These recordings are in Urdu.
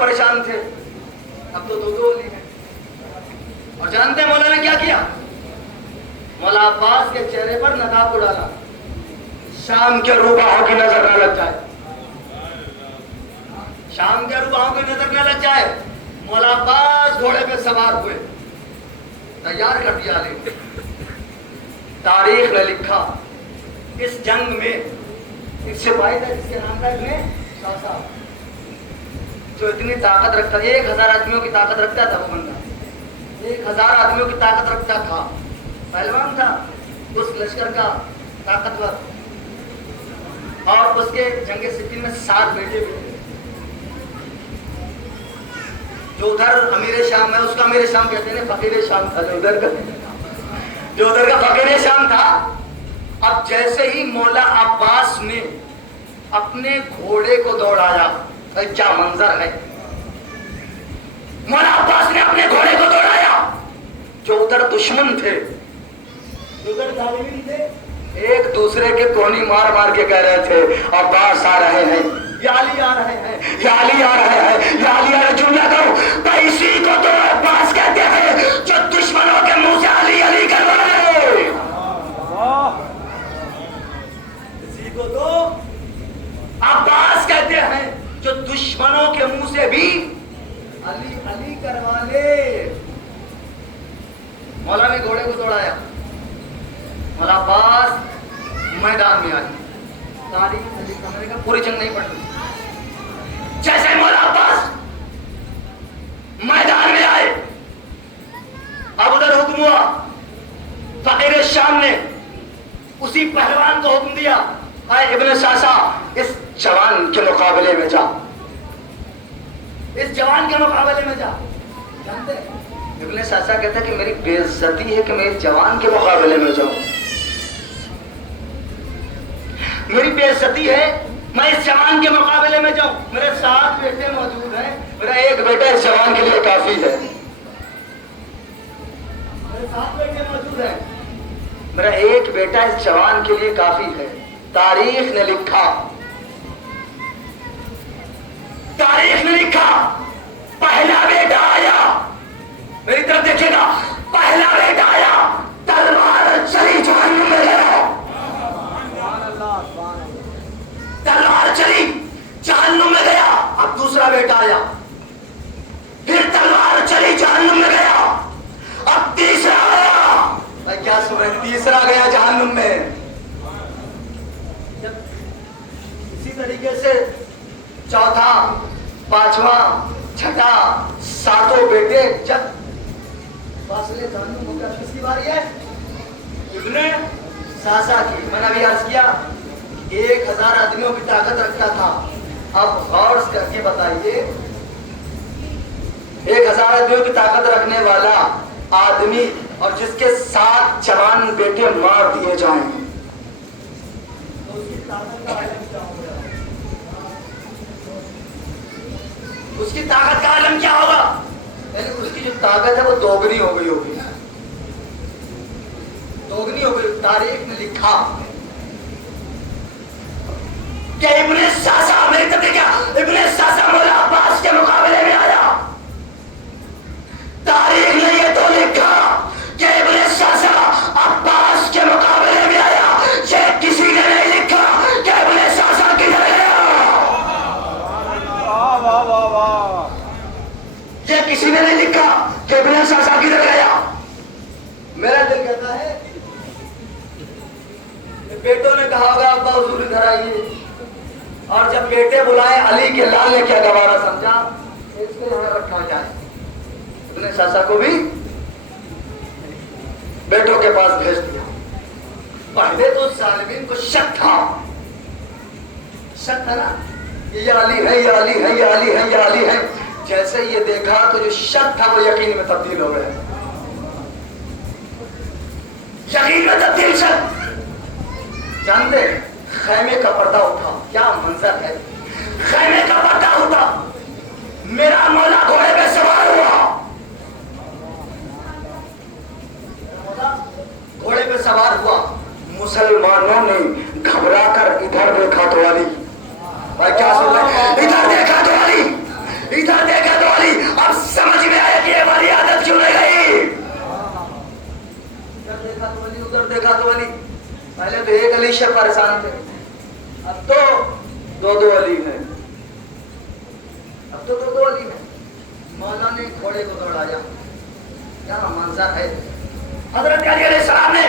پریشان تھے، اب تو دو دو ولی ہیں۔ اور جانتے ہیں مولا نے کیا کیا؟ مولا عباس کے چہرے پر نقاب کو ڈالا، شام کے روباہوں کی نظر نہ لگ جائے، شام کے روباہوں کی نظر نہ لگ جائے۔ مولا عباس گھوڑے پہ سوار ہوئے، تیار کر دیا علی۔ تاریخ نے لکھا اس جنگ میں ایک سپاہی تھا جس کے نام تھا ابن ساسا، جو اتنی طاقت رکھتا تھا، 1000 آدمیوں کی طاقت رکھتا تھا وہ بندہ، 1000 آدمیوں کی طاقت رکھتا تھا، پہلوان تھا، اس لشکر کا طاقتور، اور اس کے جنگ صفین میں 7 بیٹے بھی تھے۔ جو ادھر امیر شام ہے اس کا امیر شام کہتے ہیں، فقیر شام تھا جو ادھر کا فقیر شام تھا۔ اب جیسے ہی مولا عباس نے اپنے گھوڑے کو دوڑایا، کیا منظر ہے، مولا عباس نے اپنے گھوڑے کو دوڑایا، جو ادھر دشمن تھے، جو ادھر ظالمین تھے، ایک دوسرے کے کونی مار مار کے کہہ رہے تھے عباس آ رہے ہیں، یا علی آ رہے ہیں، یا علی آ رہے ہیں، یا علی آ رہے ہیں۔ جملہ کرو تو اسی کو تو عباس کہتے ہیں جو دشمنوں کے منہ سے علی علی کروا رہے، اسی کو تو عباس کہتے ہیں جو دشمنوں کے منہ سے بھی علی علی کروا لے۔ مولا نے گھوڑے کو دوڑایا، مولا عباس میدان میں آئے۔ تاریخ پوری جنگ نہیں پڑھنی، جیسے مولا عباس میدان میں آئے، اب ادھر حکم ہوا، فقیر شام نے اسی پہلوان کو حکم دیا، اے ابن ساسا اس جوان کے مقابلے میں جا، اس جوان کے مقابلے میں جا۔ جانتے ہیں ابن ساسا کہتا ہے کہ میری بے عزتی ہے کہ میں اس جوان کے مقابلے میں جاؤں، میری بے عزتی ہے میں اس جوان کے مقابلے میں جاؤں، میرے 7 بیٹے موجود ہیں، میرا ایک بیٹا اس جوان کے لیے کافی ہے، میرے 7 بیٹے موجود ہیں، میرا ایک بیٹا اس جوان کے لیے کافی ہے۔ تاریخ نے لکھا، تاریخ نے لکھا پہلا بیٹا آیا، میری طرف دیکھیے گا، پہلا بیٹا آیا، تلوار چلی جہنم میں گیا، تلوار چلی جہنم میں گیا۔ اب دوسرا بیٹا آیا، پھر تلوار چلی جہنم میں گیا، اب تیسرا آیا، میں کیا سن رہے ہیں، تیسرا گیا جہنم میں۔ اسی طریقے سے چوتھا، پانچواں، چھٹا، 7 بیٹے جب فاصلے جہنم ہو گیا، کس کی باری ہے؟ ابن ساسا کی۔ میں نے ابھی عرض کیا 1000 آدمیوں کی طاقت رکھتا تھا، اب غور کر کے بتائیے 1000 آدمیوں کی طاقت رکھنے والا آدمی اور جس کے 7 جوان بیٹے مار دیے جائیں تو اس کی طاقت کا عالم کیا ہوگا؟ اس کی طاقت کا عالم کیا ہوگا؟ یعنی اس کی جو طاقت ہے وہ دوگنی ہو گئی ہوگی، دوگنی ہو گئی۔ تاریخ میں لکھا کہ ابن ساسا، میری طرف کیا، ابن ساسا مولا عباس کے مقابلے میں آیا۔ تاریخ نے یہ تو لکھا کہ ابن ساسا عباس کے مقابلے میں آیا، یہ کسی نے نہیں لکھا کہ ابن ساسا کدھر گیا، یہ کسی نے نہیں لکھا کہ ابن ساسا کدھر گیا۔ میرا دل کہتا ہے بیٹوں نے کہا ہوگا ابا حضور ادھر آئیے، اور جب بیٹے بلائے علی کے لال نے کیا گوارا سمجھا اس کو یہاں رکھا جائے۔ ابن ساسا کو بھی بیٹوں کے پاس بھیج دیا۔ پہلے تو ظالمین کو شک تھا نا، یہ علی ہے، یہ علی ہے، یہ علی ہے، یہ علی ہے۔ جیسے یہ دیکھا تو جو شک تھا وہ یقین میں تبدیل ہو گیا، یقین میں تبدیل۔ شک جانتے خیمے کا پردہ اٹھا، کیا منظر ہے، خیمے کا پردہ اٹھا، میرا مولا گھوڑے پہ سوار ہوا، گھوڑے پہ سوار ہوا۔ مسلمانوں نے گھبرا کر ادھر دیکھا تو علی، بھائی کیا سن رہے ہیں، ادھر دیکھا تو علی، ادھر ریشے پریشان تھے. اب تو دو علی ہیں. اب تو دو علی ہیں. مولا نے گھوڑے کو دوڑایا. کیا منظر ہے. حضرت علی علیہ السلام نے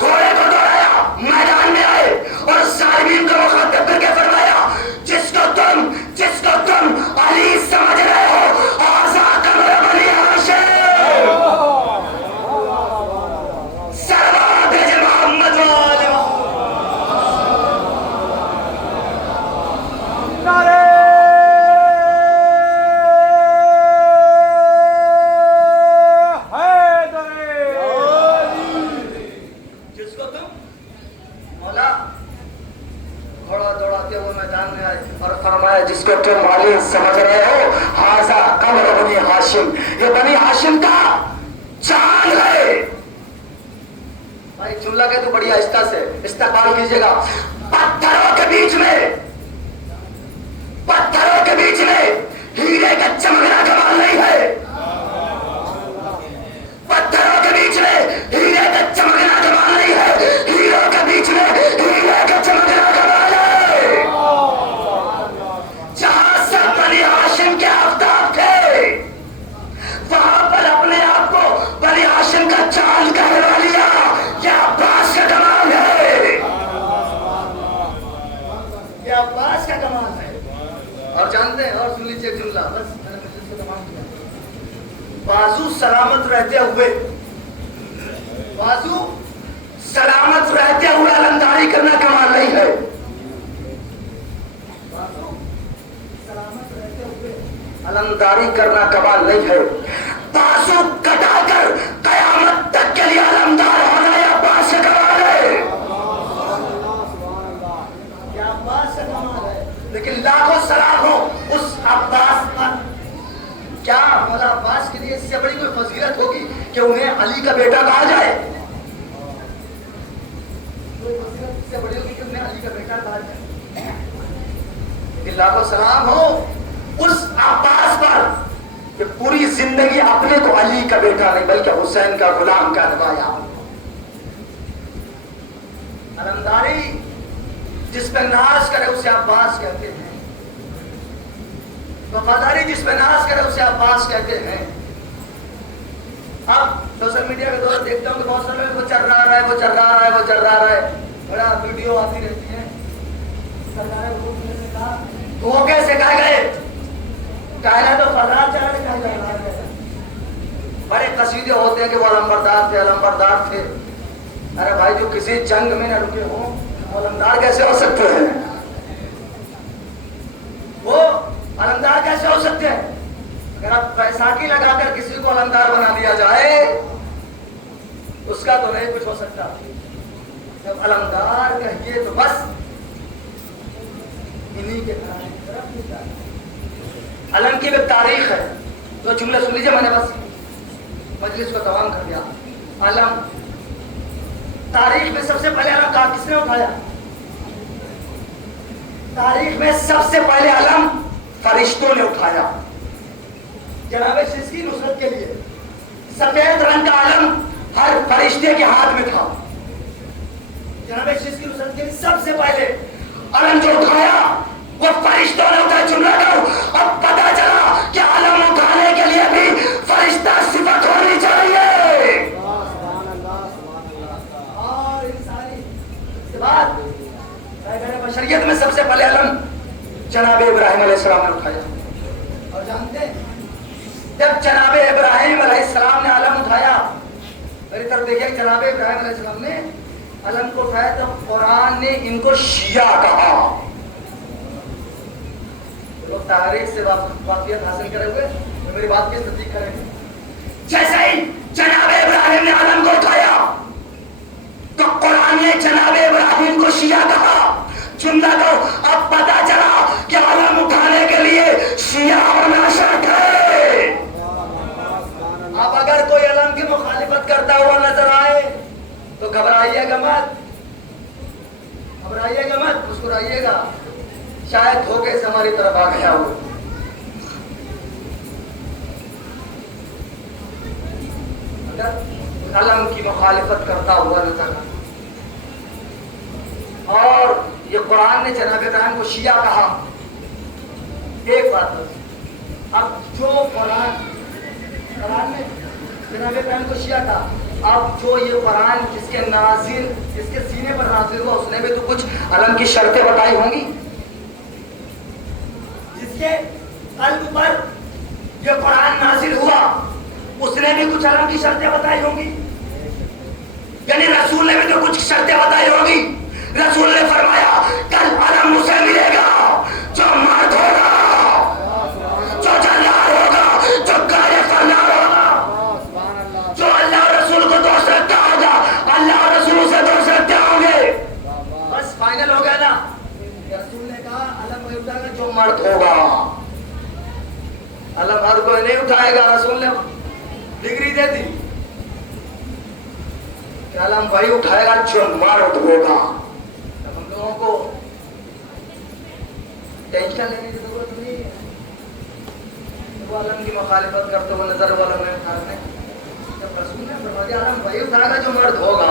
گھوڑے کو دوڑایا, میدان میں آئے اور ظالمین کو مخاطب کر کے فرمایا جس کو تم علی سمجھ رہے ہو آزاد کرو بنی ہاشم. سلوات ہے محمد والے جس کو تم علی سمجھ رہے ہو ہاذا قمر بنی ہاشم, یہ بنی ہاشم کا چاند ہے. بھائی جملہ کہ تو بڑی آہستہ سے استقبال کیجیے گا. پتھروں کے بیچ میں ہیرے کا چمکنا کمال نہیں ہے. پتھروں کے بیچ میں ہیرے کا چمکنا کمال نہیں ہے. ہیروں کے بیچ میں ہیرے کا چمکنا کمال ہے. بنی ہاشم کے آفتاب تھے وہاں پر اپنے آپ کو بنی ہاشم کا چاند کہلوا لیا. یہ عباس کا کمال ہے, یہ عباس کا کمال ہے. اور جانتے ہیں, اور سن لیجیے ایک جملہ بس میں نے مجلس کو تمام کیا. بازو سلامت رہتے ہوئے علمداری کرنا کمال نہیں ہے. علمداری کرنا کمال نہیں ہے. بازو کٹا کر قیامت تک کے لیے علمدار ہونا یہ عباس کا کمال ہے. یہ عباس کا کمال ہے. لیکن لاکھوں سلام ہو اس عباس پر. کیا مولا عباس کے لیے اس سے بڑی کوئی فضیلت ہوگی کہ انہیں علی کا بیٹا کہا جائے؟ کوئی فضیلت اس سے بڑی ہوگی کہ انہیں علی کا بیٹا کہا جائے؟ لیکن لاکھوں سلام ہو اس عباس پر کہ پوری زندگی اپنے تو علی کا بیٹا نہیں بلکہ حسین کا غلام کہلوایا. علمداری جس پہ ناز کرے اسے عباس کہتے ہیں. وفاداری جس پہ ناز کرے اسے عباس کہتے ہیں. اب سوشل میڈیا کے دور دیکھتا ہوں کہ بہت سارے وہ چل رہا ہے بڑا ویڈیو آتی رہتی ہے. وہ کیسے کہہ گئے کہنا تو فرار چلا رہے. بڑے قصیدے ہوتے ہیں کہ وہ علمبردار تھے. ارے بھائی جو کسی جنگ میں نہ رکے ہوں وہ علمدار کیسے ہو سکتے ہیں؟ وہ علمدار کیسے ہو سکتے ہیں؟ اگر آپ بیساکھی لگا کر کسی کو علمدار بنا دیا جائے اس کا تو نہیں کچھ ہو سکتا. جب علمدار کہیے تو بس انہی کے طرف. علم کی بھی تاریخ ہے. تو جملے سن لیجیے, میں نے بس مجلس کو تمام کر دیا. علم تاریخ میں سب سے پہلے علم کہاں کس نے اٹھایا؟ تاریخ میں سب سے پہلے علم فرشتوں نے اٹھایا. جناب شیش کی نصرت کے لیے سفید رنگ کا علم ہر فرشتے کے ہاتھ میں تھا. جناب شیش کی نصرت کے لیے سب سے پہلے علم جو اٹھایا وہ فرشتوں نے اٹھایا. جملہ کرو, اب پتا چلا کہ علم اٹھانے کے لیے بھی فرشتہ صفت ہونی چاہیے. اور ان ساری بات بشریت میں سب سے پہلے علم جناب ابراہیم علیہ السلام نے اٹھایا. اور جانتے ہیں جب جناب ابراہیم علیہ السلام نے علم اٹھایا, میری طرف دیکھیے, جناب ابراہیم علیہ السلام نے علم کو اٹھایا تو قرآن نے ان کو شیعہ کہا. لوگ تاریخ سے واقعیت حاصل کرے ہوئے تو میری بات کی تصدیق کریں گے. جیسے ہی جناب ابراہیم نے علم کو اٹھایا تو قرآن نے جناب ابراہیم کو شیعہ کہا. جملہ کو اب پتا چلا کہ علم اٹھانے کے لیے شیعہ ہونا شرط ہے. اب اگر کوئی علم کی مخالفت کرتا ہوا نظر آئے تو گھبرائیے گا مت, مسکرائیے گا. شاید دھوکے سے ہماری طرف آ گیا ہو. اگر علم کی مخالفت کرتا ہوا نظر آئے اور یہ قرآن نے جناب ابراہیم کو شیعہ کہا. ایک بات بس, اب جو قرآن نے جناب ابراہیم کو شیعہ کہا, اب جو یہ قرآن جس کے نازل, جس کے سینے پر نازل ہوا, اس نے بھی تو کچھ علم کی شرطیں بتائی ہوں گی. جس کے قلب پر یہ قرآن نازل ہوا, اس نے بھی کچھ علم کی شرطیں بتائی ہوں گی. یعنی رسول نے بھی تو کچھ شرطیں بتائی ہوں گی. رسول نے فرمایا کل علم اسے ملے گا جو مرد ہوگا, جو جلال ہوگا, جو قائل فرما ہوگا, جو اللہ رسول کو دوست رکھتا ہوگا, اللہ رسول سے دوست رکھتے ہوں گے. بس فائنل ہو گیا نا. رسول نے کہا علم وہی اٹھائے گا جو مرد ہوگا. علم ہر کوئی نہیں اٹھائے گا. رسول نے ڈگری دے دی کہ علم وہی اٹھائے گا جو مرد ہوگا. اب ہم لوگوں کو ٹینشن لینے کی ضرورت نہیں ہے. وہ علم کی مخالفت کرتے ہوئے نظر والا میں اٹھاتے ہیں. جب رسول نے فرما دیا علم وہی اٹھائے گا جو مرد ہوگا,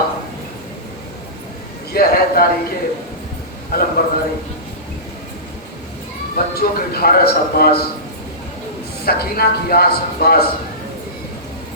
یہ ہے تاریخ علم برداری. بچوں کے 18 عباس, سکینہ کی آس عباس,